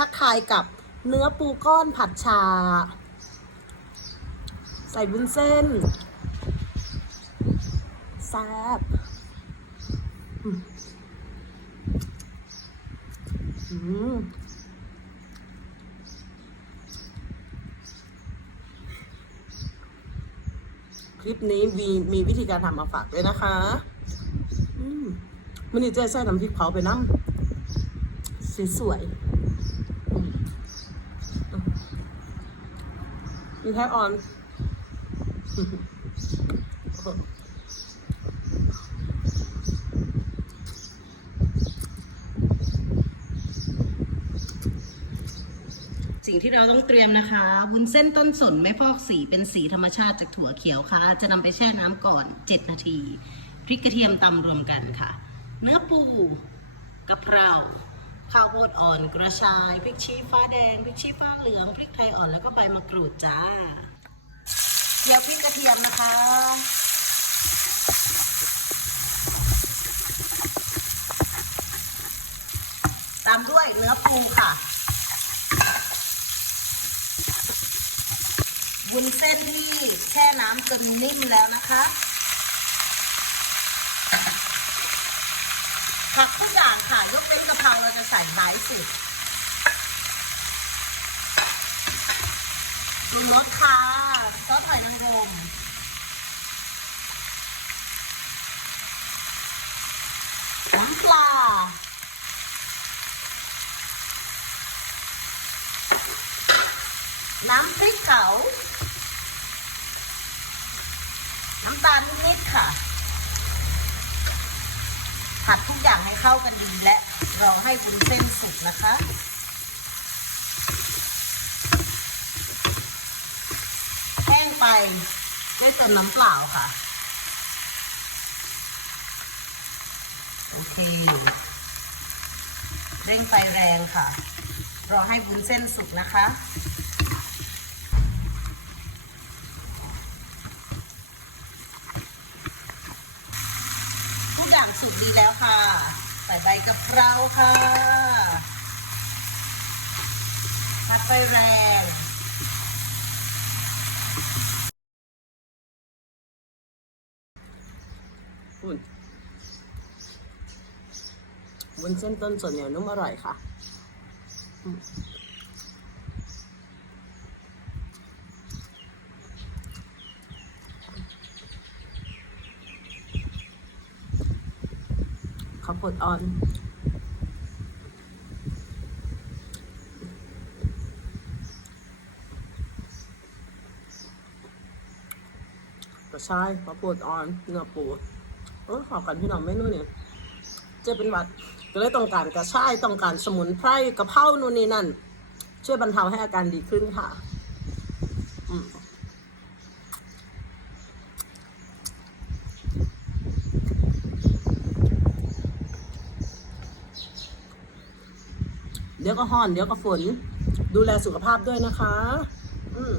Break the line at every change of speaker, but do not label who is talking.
ทักทายกับเนื้อปูก้อนผัดชา ใส่บุ้นเส้นแซ่บอืมคลิปนี้มีมีวิธีการทำมาฝากด้วยนะคะมมันนี่เจ๊ใส่น้ำพริกเผาไปน้ำสวยๆอืมอืม มีแค่ออน
สิ่งที่เราต้องเตรียมนะคะวุ้นเส้นต้นสนไม่ฟอกสีเป็นสีธรรมชาติจากถั่วเขียวค่ะ จะนำไปแช่น้ำก่อน 7 นาที พริกกระเทียมตำรวมกันค่ะ เนื้อปูกะเพรา ข้าวโพดอ่อนกระชายพริกชี้ฟ้าแดงพริกชี้ฟ้าเหลืองพริกไทยอ่อนแล้วก็ใบมะกรูดจ้า
เจียวพริกกระเทียมนะคะตามด้วยเนื้อปูค่ะวุ้นเส้นที่แช่น้ำจนนิ่มแล้วนะคะ ผักทุกอย่างค่ะยกเว้นกะเพราเราจะใส่ท้ายสุดปรุงรสค่ะซอสหอยนางรมน้ำปลาน้ำพริกเก๋าน้ำตาลนิดๆค่ะ ผัดทุกอย่างให้เข้ากันดีและรอให้วุ้นเส้นสุกนะคะ แห้งไปได้เติมน้ำเปล่าค่ะ โอเคเร่งไฟแรงค่ะ รอให้วุ้นเส้นสุกนะคะ อย่างสุกดีแล้วค่ะ ใส่ใบกะเพราค่ะผัดไฟแรง
อุ่น
วุ้นเส้นต้นส่วนเหนียวนุ่มอร่อยค่ะ ข้าวโพดอ่อนกระชายข้าวโพดอ่อนเนื้อปูเออขอกันพี่น้องเมนูเนี่ยเจะเป็นหวัดก็เลยต้องการกระชายต้องการสมุนไพรกระเพรานู่นนี่นั่น ช่วยบรรเทาให้อาการดีขึ้นค่ะ อืม เดี๋ยวก็ห่อน เดี๋ยวก็ฝน ดูแลสุขภาพด้วยนะคะ อืม